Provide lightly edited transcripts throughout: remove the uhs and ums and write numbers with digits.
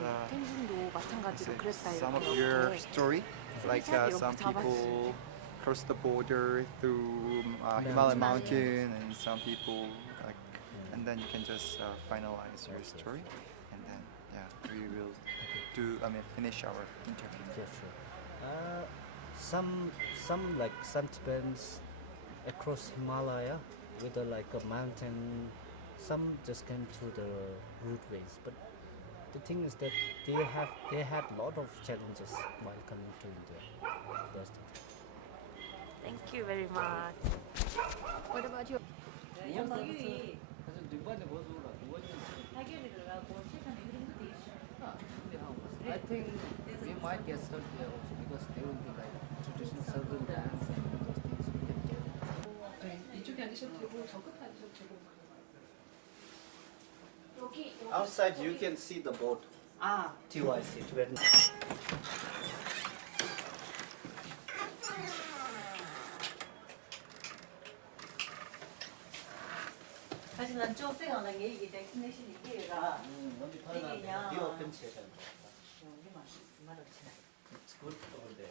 펭귄도 마찬가지로 그랬다 some of your 이렇게 story, like some people cross the border through Himalaya mountain, and some people like, and then you can just finalize your story, and then we will finish our interview. Yes, sure. Some like sentiments across Himalaya with like a mountain. Some just came through the roadways, but the thing is that they had a lot of challenges while coming to India. That's the thing. Thank you very much. What about you? I think we might get stuck there also because there will be like traditional circle dance and those things we can get. 이쪽에 앉으셔도 되고 저 끝에 앉으셔도 되고. Outside you can see the boat. TYC, Tibetan. 사실 난 쪽배가 난 얘기 데스티네이션 얘기가 얘기냐. 여기 맛있어 말없지. It's good over there.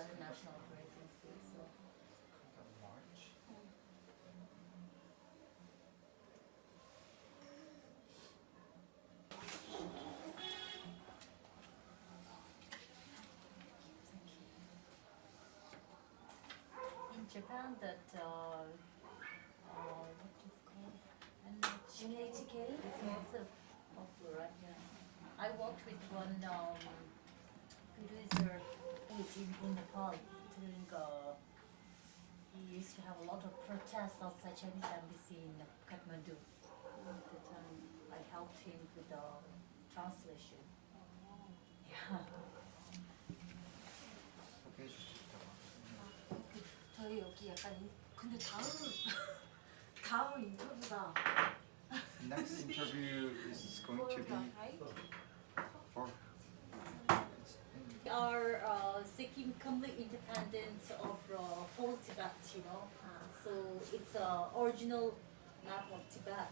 National operating field, so. In Japan, that what is called NHK. It's also popular, right? Yeah. I worked with one producer in Nepal during he used to have a lot of protests outside Chinese embassy in Kathmandu. At the time, I helped him with the translation. Yeah. 저희 여기 약간 근데 다음 인터뷰가 Next interview is going to be for. We are seeking complete independence of whole Tibet, you know. So it's original map of Tibet.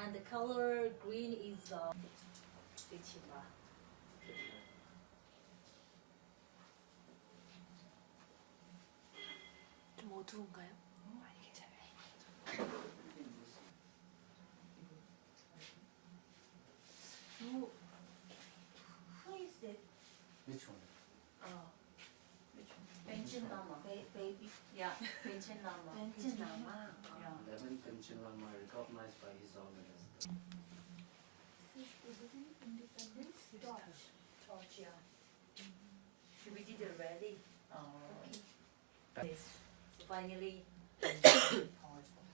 And the color green is Ichima. 좀 어두운가요? 아니 괜찮아요. Who is it? Which one? Pension Lama. Baby. Yeah, Pension Lama. 벤츠 남아. Yeah. 11 Pension Lama recognized by his organism. Georgia. We did already. This. So finally, powerful.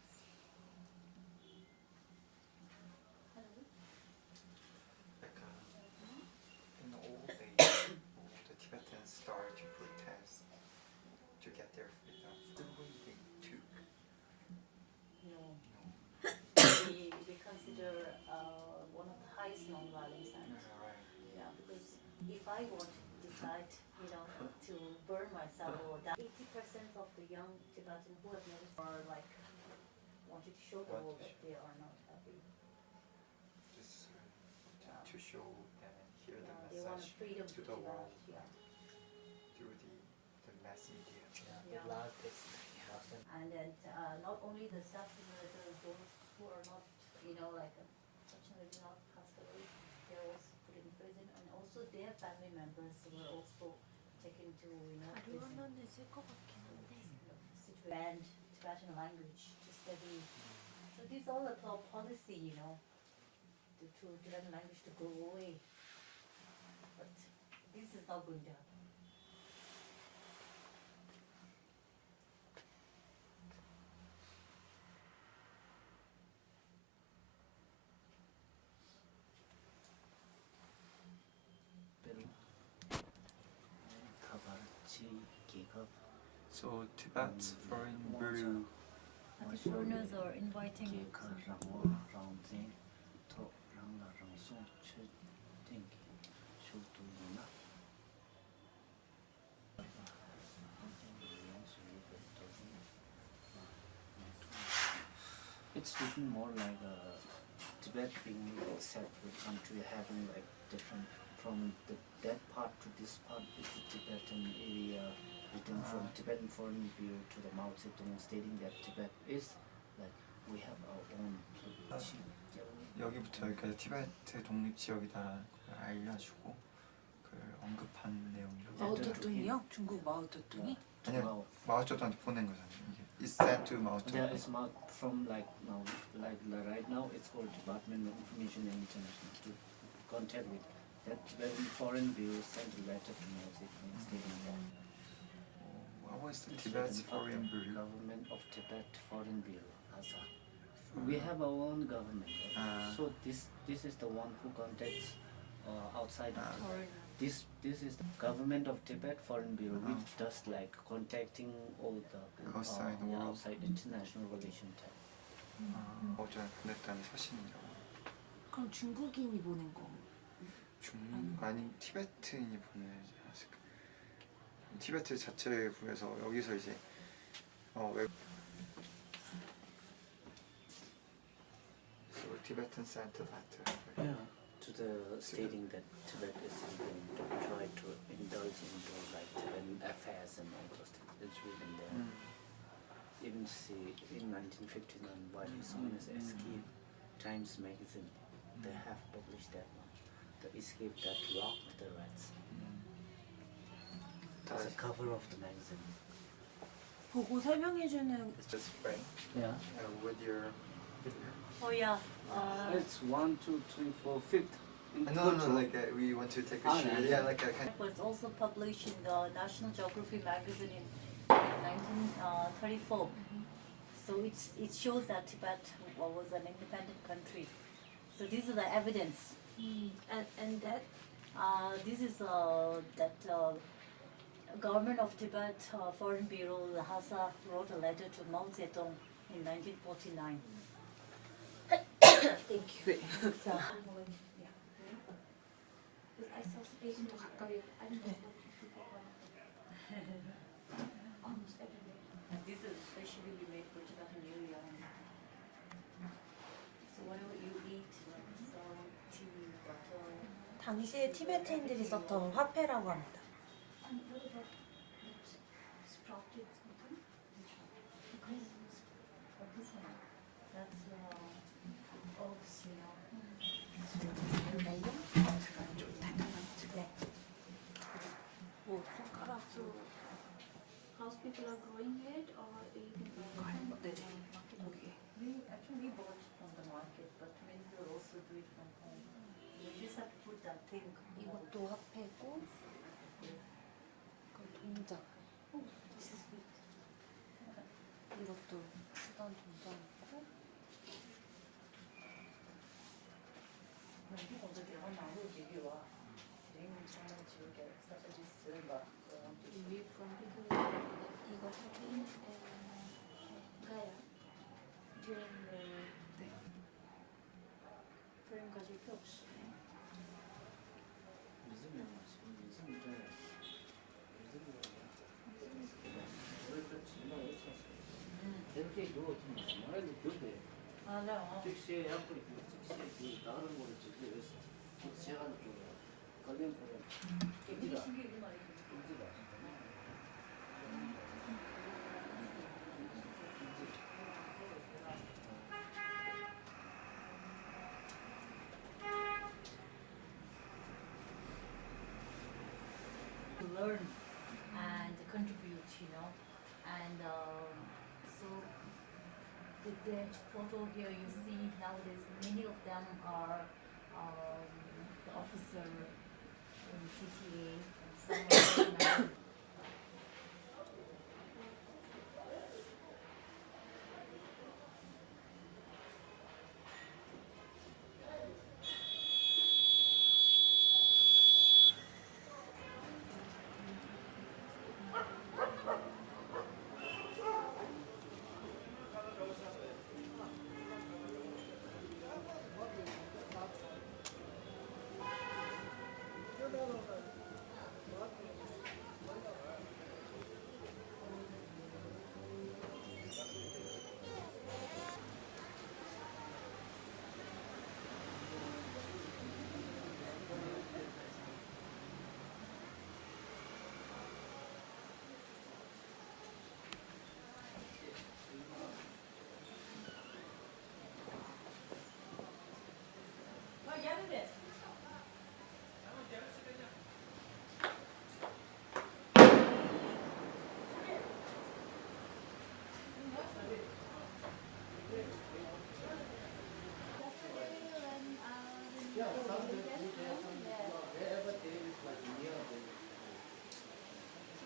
if I want to decide, to burn myself or die, 80% of the young Tibetan who have never are like wanted to show the world that they are not happy. Just to show and hear the They want message freedom to the world Yeah. through the mass media. The Yeah. largest Russian. And then not only the self-immolers, those who are not, fortunately not passed away, they're also put in prison, and also their family members were also taken to, prison. 아리오는 있을 것 같긴 한데. Banned Tibetan language to study. So this all a policy, to Tibetan language to go away. But this is not going to happen. So Tibet Foreign Bureau. The foreigners are inviting. It's written more like Tibet being a separate country, having like different from that part to this part is the Tibetan area, written from Tibetan Foreign Bureau to the Mao Zedong, stating that Tibet is like we have our own place. 여기부터 여기까지 티베트 독립 지역이다라는 걸 알려주고 그 언급한 내용이라고. 마오쩌둥이요? 중국 마오쩌둥이? 아니요, 마오쩌둥한테 보낸 거잖아요. 이게 It's sent to Mao Yeah, Zedong. it's not from like now, like right now, it's called Department of Information and International to contact with that Tibetan Foreign Bureau sent a letter to Mao Zedong stating that. What was the It's Tibet's written Foreign by the Bureau? Government of Tibet Foreign Bureau, ASA. We have our own government, right? So this is the one who contacts outside of Tibet. This is the Government of Tibet Foreign Bureau, which does like contacting all the Outside the world. outside international relation type. 어제 보냈다는 서신이라고. 그럼 중국인이 보낸 거. 아니 티베트인이 보내지 않았을까? 티베트 자체부에서 여기서 이제 So Tibetan sent a letter. Yeah, to the stating that Tibet is going to try to indulge into like Tibetan affairs and all those things. It's written there. Even see in 1959, while his son is Escape, Times magazine, they have published that one. The Escape that rocked the rats. That's the cover of the magazine. 보고 설명해주는 It's just Frank Yeah. with your video. Oh yeah. It's 1, 2, 3, 4, 5th. In No, total. like we want to take a Ah, shoot. yeah. Yeah, like a kind It was also published in the National Geography magazine in 1934. So it shows that Tibet was an independent country. So this is the evidence. and that This is that government of Tibet Foreign Bureau, Lhasa, wrote a letter to Mao Zedong in 1949. Thank you. So, 더 가까이 and this is especially made for Tibetan area. So whatever you eat, like salt, tea, butter. 당시에 티베트인들이 썼던 화폐라고 합니다. And what about sprouted something? This one. That's oats, 뭐 손가락으로 House people are growing it or eating it? We bought from the market, but many people also do it from home. You just have to put that thing. 이것도 화폐고 그럼 동전 이것도 쓰던 동전이고 이거 사진 가야 프레임 가질 필요 없이. 무슨 영화지? 맞아. 즉시에 약불이 즉시에 그 다른 거를 즉시에 제가 좀 걸린 거를 이게 신기해 말이야. Learn and contribute, and so the photo here you see nowadays many of them are the officer in CTA and some are married.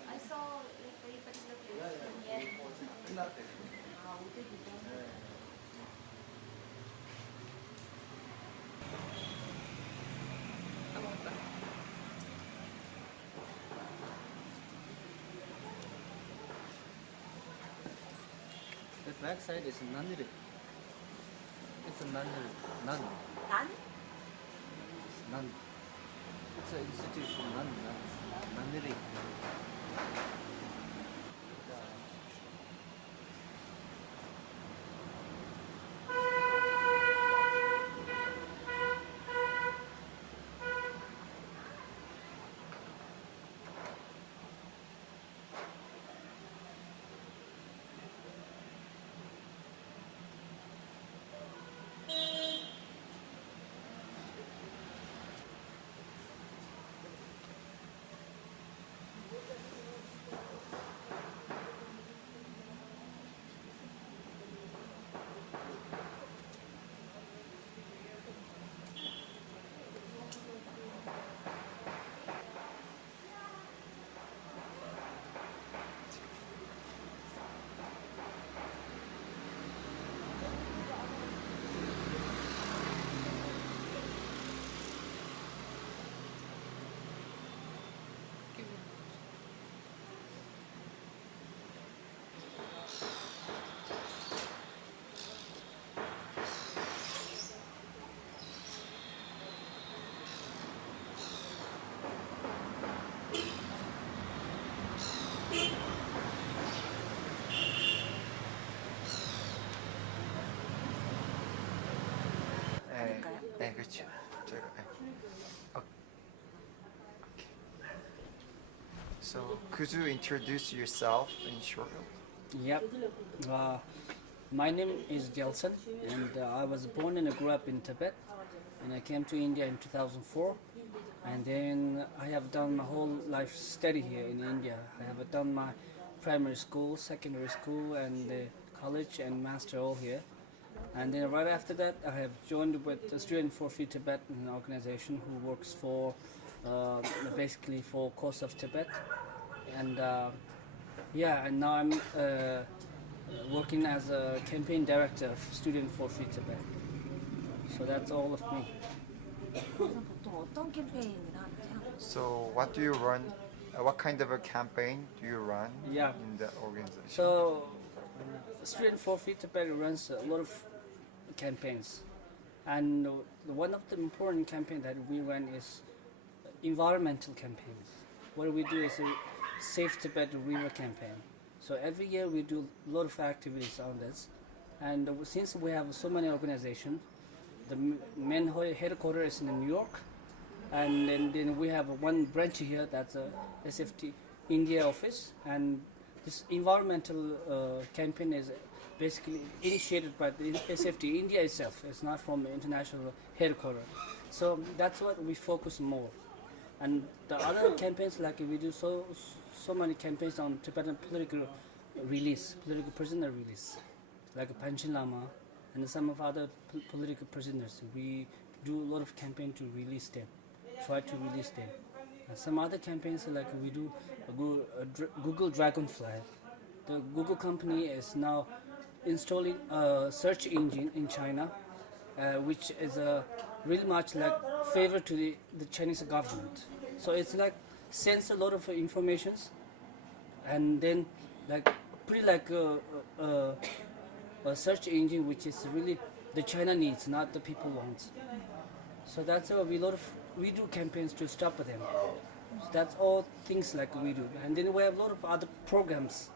I saw like very particular place. 끝났대. The back side is nunnery. It's a nunnery. Nun. 난? Nun. It's an institution. Nunnery. 아닐까요? 네, 그렇죠. 제가 So, could you introduce yourself in short? Yep. My name is Gelson, and I was born and grew up in Tibet. And I came to India in 2004. And then I have done my whole life study here in India. I have done my primary school, secondary school, and college and master all here. And then right after that, I have joined with the Student for Free Tibet, an organization who works for basically for cause of Tibet. And and now I'm working as a campaign director of Student for Free Tibet. So that's all of me. 그래서 보통 어떤 캠페인을 하세요? So, what do you run? What kind of a campaign do you run Yeah. in the organization? So, Student for Free Tibet runs a lot of campaigns, and one of the important campaigns that we run is environmental campaigns. What we do is a Safe Tibet River campaign. So every year we do a lot of activities on this, And since we have so many organizations, the main headquarters is in New York, and then we have one branch here, that's a SFT India office, and this environmental campaign is basically initiated by the SFT India itself. It's not from the international headquarters. So that's what we focus more. And the other campaigns, like we do so many campaigns on Tibetan political release, political prisoner release, like Panchen Lama and some of other political prisoners. We do a lot of campaign to release them, try to release them. And some other campaigns, like we do Google Dragonfly. The Google company is now installing a search engine in China, which is really much like favor to the Chinese government. So it's like sends a lot of informations, and then like pretty like a search engine which is really the China needs, not the people wants. So that's why we do campaigns to stop them. So that's all things like we do, and then we have a lot of other programs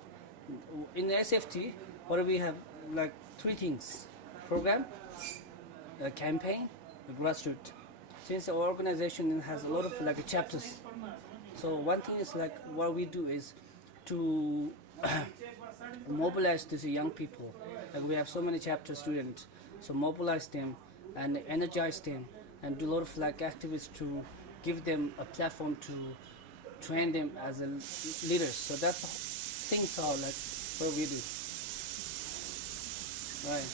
in SFT. What we have like three things: program, a campaign, a grassroots. Since our organization has a lot of like chapters, so one thing is like what we do is to mobilize these young people. Like we have so many chapter students, so mobilize them and energize them, and do a lot of like activities to give them a platform to train them as a leaders. So that's things are like what we do. Right.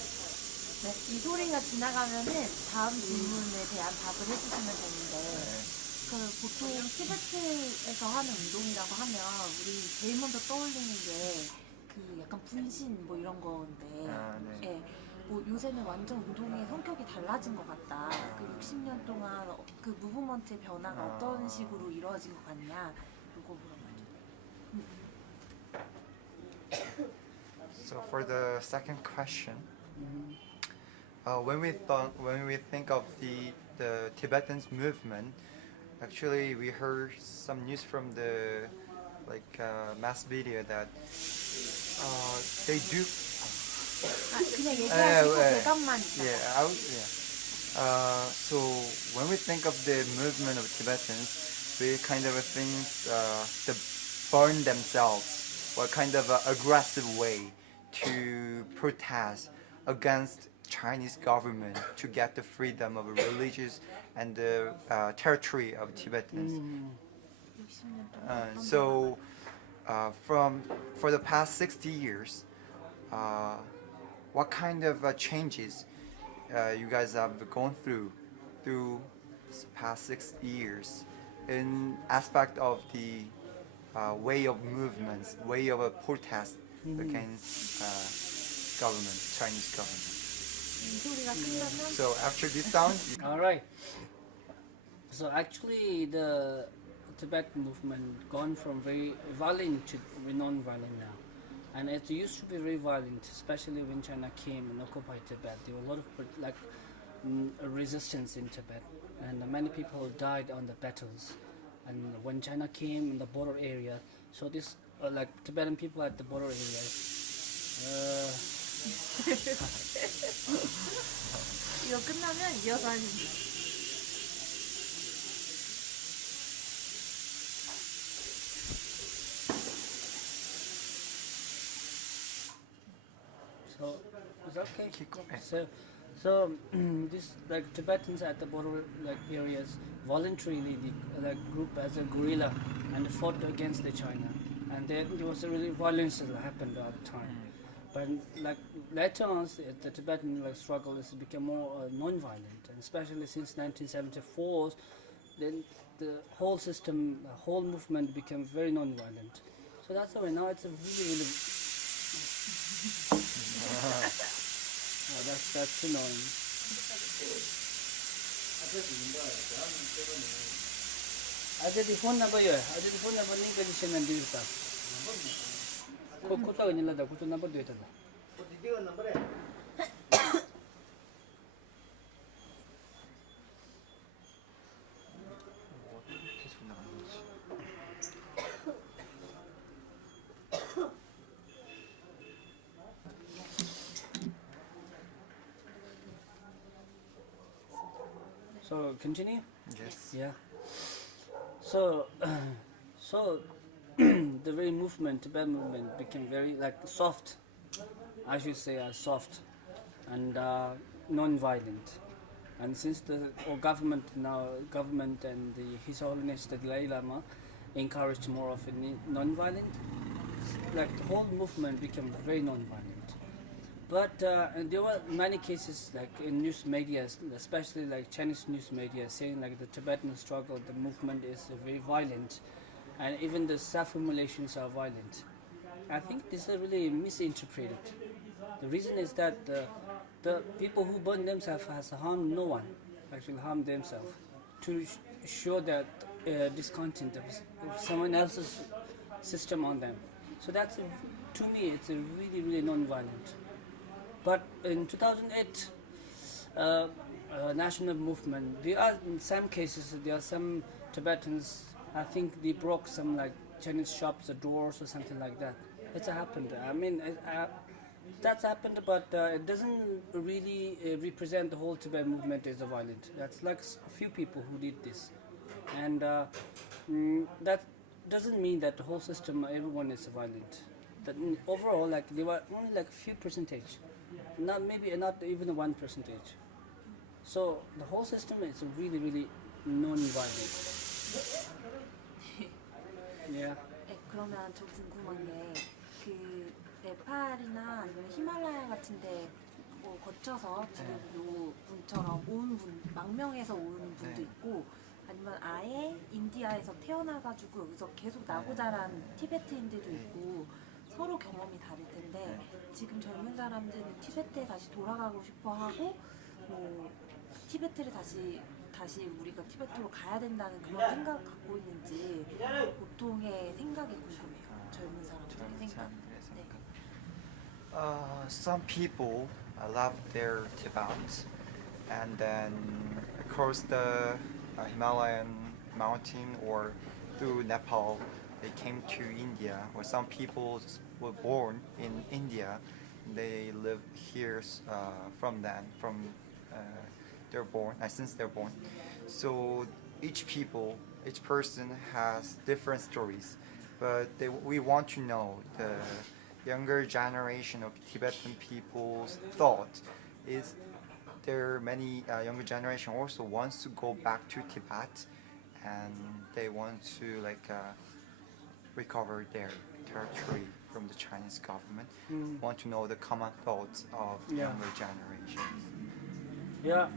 네, 이 소리가 지나가면은 다음 질문에 대한 답을 해주시면 되는데, 그 보통 티베트에서 하는 운동이라고 하면 우리 제일 먼저 떠올리는 게 그 약간 분신 뭐 이런 건데, 네. 예, 뭐 요새는 완전 운동의 성격이 달라진 것 같다. 그 60년 동안 그 무브먼트의 변화가 어떤 식으로 이루어진 것 같냐, 이거 물어봐요. So for the second question, when we think of the Tibetan movement, actually we heard some news from the mass media that they do. 그냥 얘기하시고 대답만 So when we think of the movement of Tibetans, we kind of think the burn themselves, or kind of an aggressive way to protest against Chinese government to get the freedom of religious and the territory of Tibetans. So for the past 60 years, what kind of changes you guys have gone through the past 60 years in aspect of the way of movements, way of a protest against government, Chinese government? So after this sound, All right. So actually, the Tibetan movement gone from very violent to non-violent now, and it used to be very violent, especially when China came and occupied Tibet. There were a lot of resistance in Tibet, and many people died on the battles. And when China came in the border area, so this Tibetan people at the border areas. 이거 끝나면 이어서 하는. So is that okay? keep going. So this Tibetans at the border areas voluntarily group as a guerrilla and fought against the China, and then there was a really violence that happened at the time. But later on, the Tibetan struggle has become more non-violent, and especially since 1974, then the whole system, the whole movement became very non-violent. So that's why now it's a really that's annoying. 아저씨 폰 넘버요. 아저씨 폰 넘버 링크 해주시면 되겠다. 고추가 일러다 고추 넘버 되잖아. So continue. Yes. Yeah. So, so the very movement, Tibet movement, became very like soft. I should say soft and non-violent. And since the government and His Holiness the Dalai Lama encouraged more of a non-violent, like the whole movement became very non-violent. But and there were many cases like in news media, especially like Chinese news media, saying like the Tibetan struggle, the movement is very violent, and even the self-immolations are violent. I think this is really misinterpreted. The reason is that the people who burn themselves has harmed no one, actually harmed themselves, to show that discontent of someone else's system on them. So that's to me it's a really non-violent. But in 2008, national movement, there are in some cases there are some Tibetans. I think they broke some like Chinese shops, the doors or something like that. It's happened. I mean, that's happened, but it doesn't really represent the whole Tibet movement as a violent. That's like a few people who did this, and that doesn't mean that the whole system, everyone is violent. That overall, like there were only like a few percentage, not even 1%. So the whole system is really non-violent. Yeah. 네, 그러면 저 궁금한 게 그 네팔이나 아니면 히말라야 같은데 뭐 거쳐서 지금 요 분처럼 온 분, 망명해서 온 분도 네. 있고 아니면 아예 인디아에서 태어나가지고 여기서 계속 나고 자란 티베트인들도 있고 서로 경험이 다를 텐데 지금 젊은 사람들은 티베트에 다시 돌아가고 싶어 하고 뭐 티베트를 다시 우리가 티베트로 가야 된다는 그런 생각을 갖고 있는지 보통의 생각이 궁금해요. 젊은 사람들의 생각. 네. Some people love their Tibet and then across the Himalayan mountain or through Nepal they came to India, or some people were born in India. They live here from they're born, since they're born. So each person has different stories, but we want to know the younger generation of Tibetan people's thought. Is there many younger generation also wants to go back to Tibet, and they want to recover their territory from the Chinese government. Want to know the common thoughts of younger generations. Yeah,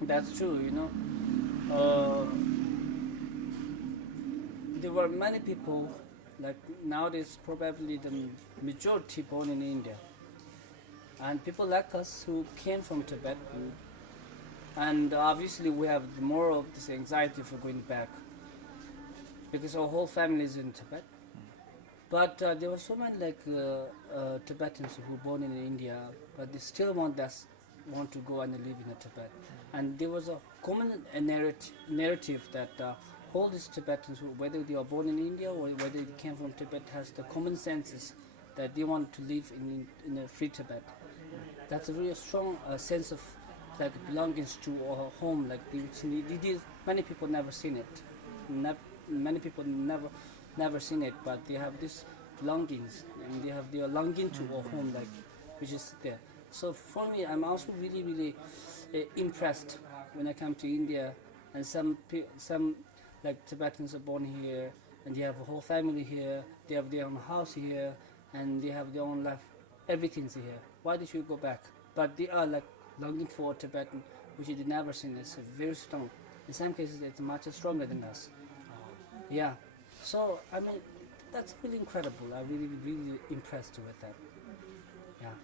that's true, you know. There were many people, like nowadays probably the majority born in India. And people like us who came from Tibet, and obviously we have more of this anxiety for going back, because our whole family is in Tibet. But there were so many Tibetans who were born in India, but they still want to go and live in Tibet. And there was a common narrative that all these Tibetans, whether they are born in India or whether they came from Tibet, has the common senses that they want to live in a free Tibet. That's a very strong sense of belongings to our home. Many people never seen it. Many people never seen it, but they have this longings, and they are longing to our home, which is there. So for me, I'm also really impressed when I come to India, and some Tibetans are born here, and they have a whole family here. They have their own house here, and they have their own life. Everything's here. Why did you go back? But they are longing for Tibetan, which they never seen. It's very strong. In some cases, it's much stronger than us. Yeah. So I mean, that's really incredible. I'm really impressed with that. Yeah.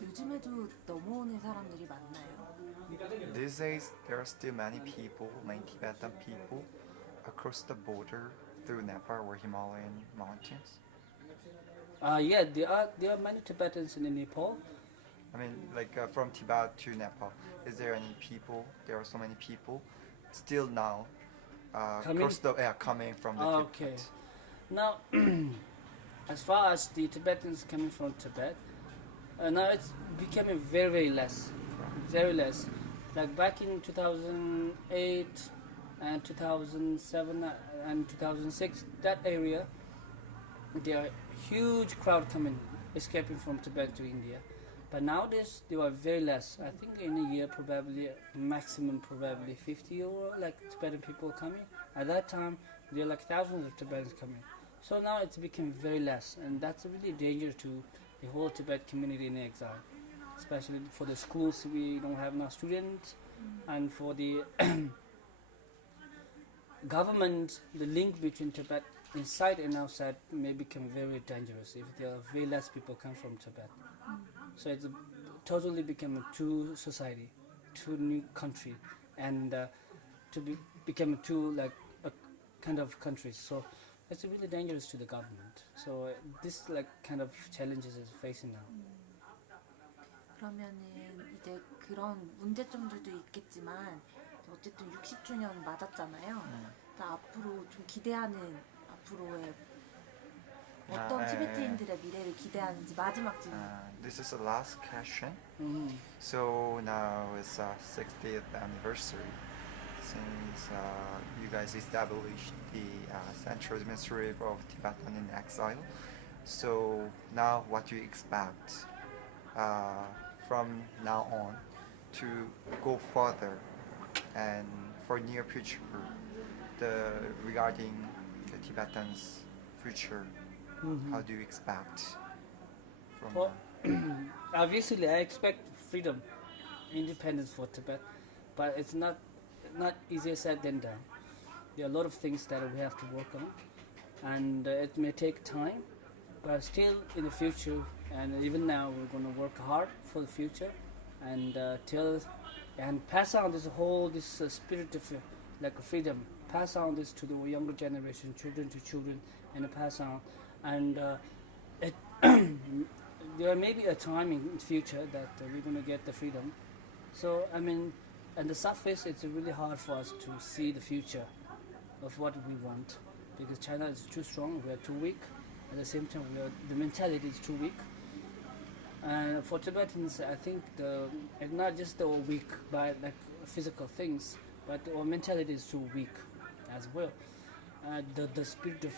요즘에도 넘어오는 사람들이 많나요? These days, there are still many Tibetan people across the border through Nepal or Himalayan mountains. Yeah, there are many Tibetans in Nepal. I mean, from Tibet to Nepal, is there any people? There are so many people still now Coming coming from the Okay. Tibet. Now, as far as the Tibetans coming from Tibet, now it's becoming very less, very less. Like back in 2008 and 2007 and 2006, that area, there are huge crowd coming, escaping from Tibet to India. But nowadays, there are very less. I think in a year, probably maximum, probably 50 or like Tibetan people coming. At that time, there are like thousands of Tibetans coming. So now it's become very less, and that's a really danger to the whole Tibet community in exile. Especially for the schools, we don't have enough students, and for the government, the link between Tibet inside and outside may become very dangerous if there are very less people come from Tibet. So it's totally become a two society, two new country, and become two like a kind of countries. So it's really dangerous to the government. So this like kind of challenges is facing now. 그러면은 이제 그런 문제점들도 있겠지만 어쨌든 60주년 맞았잖아요. 그러니까 앞으로 좀 기대하는 앞으로의 어떤 티베트인들의 미래를 기대하는지 마지막 질문. This is the last question. Mhm. So now it's 60th anniversary since you guys established the Central Administrative of Tibetan in Exile. So now what do you expect from now on to go further and for near future regarding the Tibetans' future? How do you expect from Well, obviously, I expect freedom, independence for Tibet, but it's not easier said than done. There are a lot of things that we have to work on, and it may take time, but still in the future, and even now, we're going to work hard for the future, and pass on this spirit of like freedom, pass on this to the younger generation, children to children, and pass on. And there may be a time in the future that we're going to get the freedom. So, I mean, on the surface, it's really hard for us to see the future of what we want because China is too strong, we are too weak. At the same time, the mentality is too weak. And for Tibetans, I think it's not just the weak by like physical things, but our mentality is too weak as well. The spirit of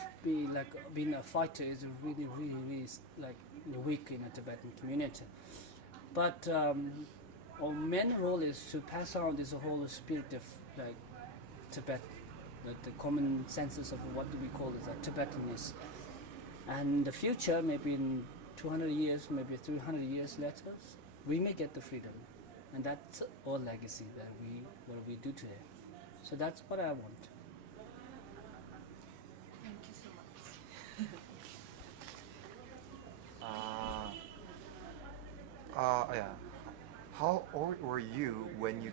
being a fighter is really like weak in the Tibetan community. But our main role is to pass on this whole spirit of like Tibet, like the common senses of what do we call it, Tibetanness. And the future, maybe in 200 years, maybe 300 years later, we may get the freedom, and that's our legacy that what we do today. So that's what I want. Thank you so much. Yeah. How old were you when you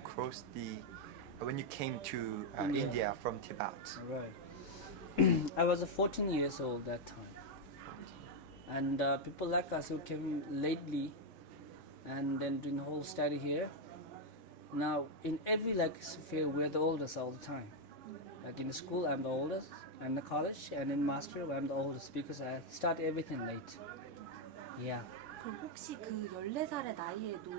when you came to India from Tibet? Right. I was 14 years old that time. And people like us who came lately and then doing the whole study here. Now, in every sphere, we're the oldest all the time. Like in the school, I'm the oldest. In the college and in master, I'm the oldest because I start everything late. Yeah. 그럼 혹시 그 14살의 나이에도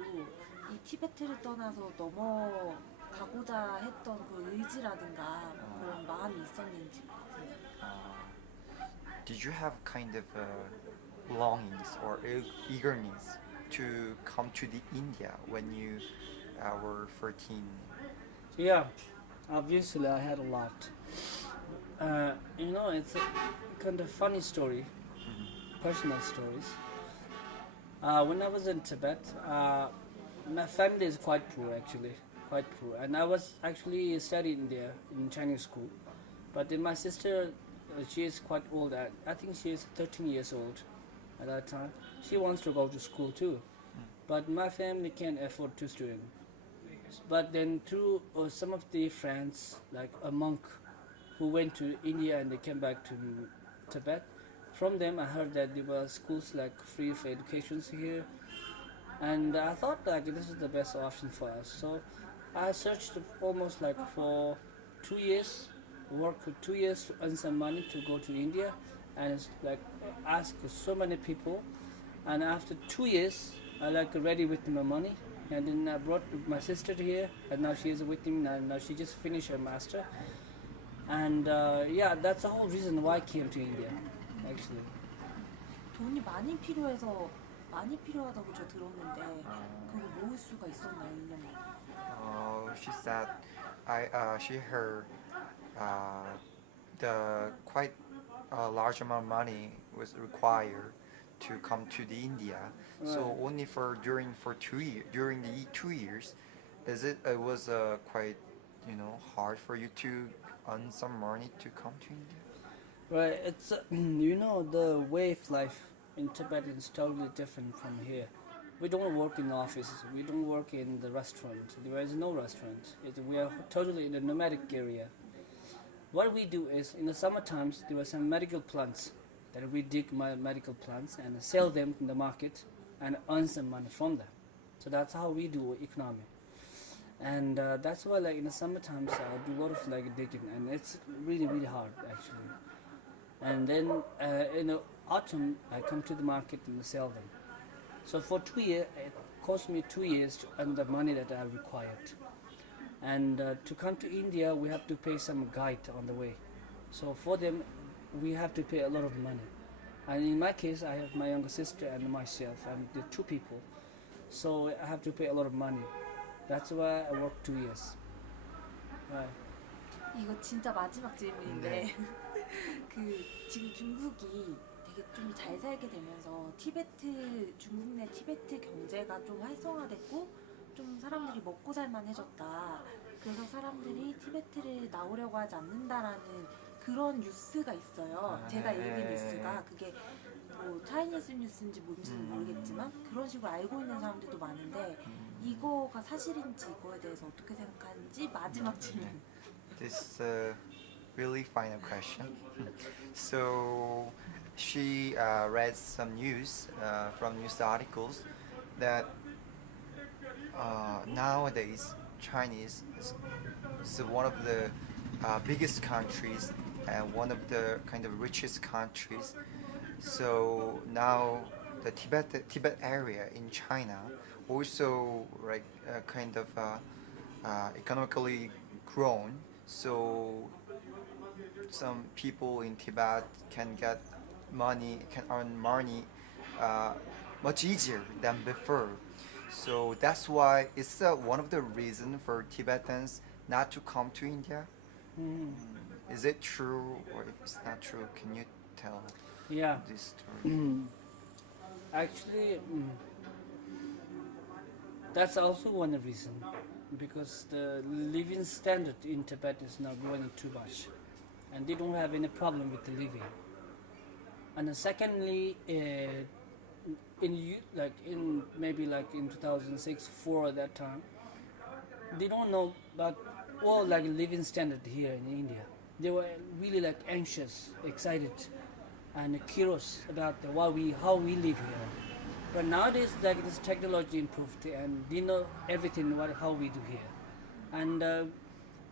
이 티베트를 떠나서 넘어가고자 했던 그 의지라든가 그런 마음이 있었는지. Did you have kind of longings or eagerness to come to the India when you were 14? Yeah, obviously I had a lot. It's a kind of funny story, personal stories. When I was in Tibet, my family is quite poor actually, and I was actually studying there in Chinese school. But then my sister, she is quite old. I think she is 13 years old at that time. She wants to go to school too, but my family can't afford to student. But then through some of the friends, like a monk who went to India and they came back to Tibet, from them I heard that there were schools like free for educations here, and I thought this is the best option for us. So I searched almost for 2 years, worked for 2 years to earn some money to go to India, and it's asked so many people, and after 2 years I ready with my money, and then I brought my sister here, and now she is with me. Now she just finished her master, and yeah, that's the whole reason why I came to India, actually. 돈이 많이 필요하다고 저 들었는데 그거 모을 수가 있었나요, 1년 만에? She said, she heard the quite large amount of money was required to come to the India. So Right. only for during the 2 years, it was quite hard for you to earn some money to come to India. Right, it's the way of life in Tibet is totally different from here. We don't work in offices. We don't work in the restaurant. There is no restaurant. We are totally in a nomadic area. What we do is, in the summer times, there were some medical plants that we dig medical plants and sell them in the market and earn some money from them. So that's how we do economy. And that's why, like in the summer times, I do a lot of like digging, and it's really really hard actually. And then in the autumn, I come to the market and sell them. So for 2 years, it cost me 2 years to earn the money that I required. And to come to India, we have to pay some guide on the way. So for them, we have to pay a lot of money. And in my case, I have my younger sister and myself, and the 2 people. So I have to pay a lot of money. That's why I worked 2 years. Right. 이거 진짜 마지막 질문인데 네. 그 지금 중국이 되게 좀 잘 살게 되면서 중국 내 티베트 경제가 좀 활성화됐고 좀 사람들이 먹고 살만해졌다. 그래서 사람들이 티베트를 나오려고 하지 않는다라는 그런 뉴스가 있어요. 제가 읽은 뉴스가 그게 뭐 차이니스 뉴스인지 뭔지는 모르겠지만 그런 식으로 알고 있는 사람들도 많은데 이거가 사실인지 이거에 대해서 어떻게 생각하는지 마지막 질문. This really final question. So she read some news from news articles that nowadays Chinese is one of the biggest countries and one of the kind of richest countries. So now the Tibet area in China also like kind of economically grown. So some people in Tibet can earn money much easier than before. So that's why it's one of the reasons for Tibetans not to come to India. Is it true, or if it's not true, can you tell Yeah. this story? Actually, that's also one reason, because the living standard in Tibet is not growing too much, and they don't have any problem with the living. And then secondly, in 2006, 4 at that time, they don't know about all like living standard here in India. They were really like anxious, excited, and curious about how we live here. But nowadays, like this technology improved, and they know everything how we do here. And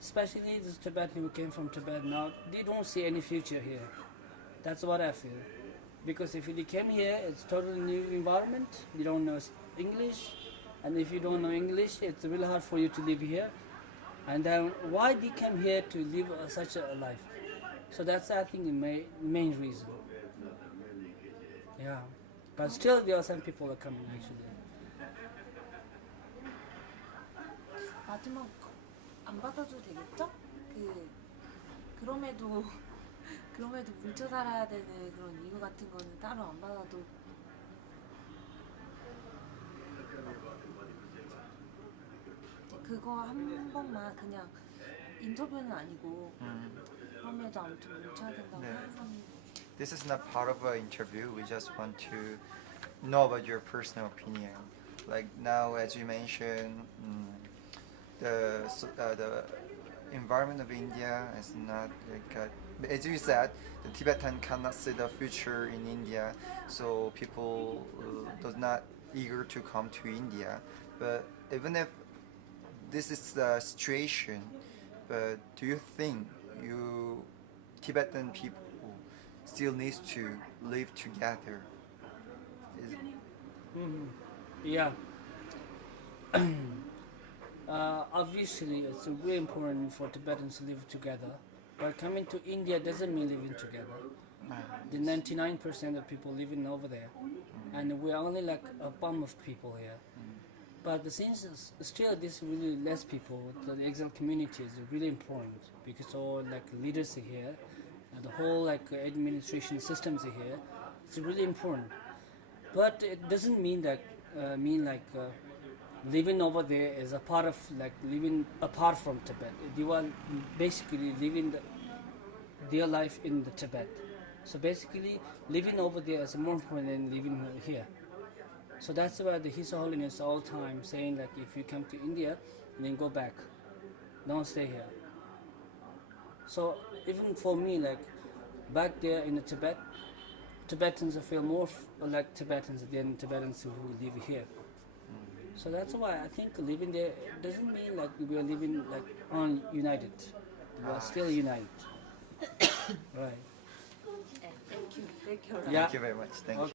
especially this Tibetan who came from Tibet now, they don't see any future here. That's what I feel. Because if they came here, it's totally new environment. They don't know English, and if you don't know English, it's really hard for you to live here. And then why they came here to live such a life? So that's I think the main reason. Yeah, but still there are some people are coming actually. 마지막 안 받아도 되겠죠? 그럼에도 뭉쳐 살아야 되는 그런 이유 같은 거는 따로 안 받아도 그거 한 번만 그냥 인터뷰는 아니고 그럼에도 아무튼 뭉쳐야 된다고 네. 생각하는 This is not part of an interview. We just want to know about your personal opinion. Like now, as you mentioned, the environment of India is not like as you said, the Tibetan cannot see the future in India, so people does not eager to come to India. But even if this is the situation, but do you think Tibetan people still needs to live together? Yeah, Obviously, it's really important for Tibetans to live together. But coming to India doesn't mean living together. The 99% of people living over there, and we're only like a palm of people here. But since still this really less people, the exile community is really important because all like leaders are here, and the whole like administration systems are here. It's really important. But it doesn't mean that living over there is a part of like living apart from Tibet. They were basically living their life in the Tibet. So basically, living over there is more important than living here. So that's why His Holiness all the time saying like, if you come to India, then go back, don't stay here. So even for me, like back there in the Tibet, Tibetans feel more like Tibetans than Tibetans who live here. So that's why I think living there doesn't mean like we are living like ununited. We are still united. Right. Thank you. Yeah. Thank you very much. Thank you.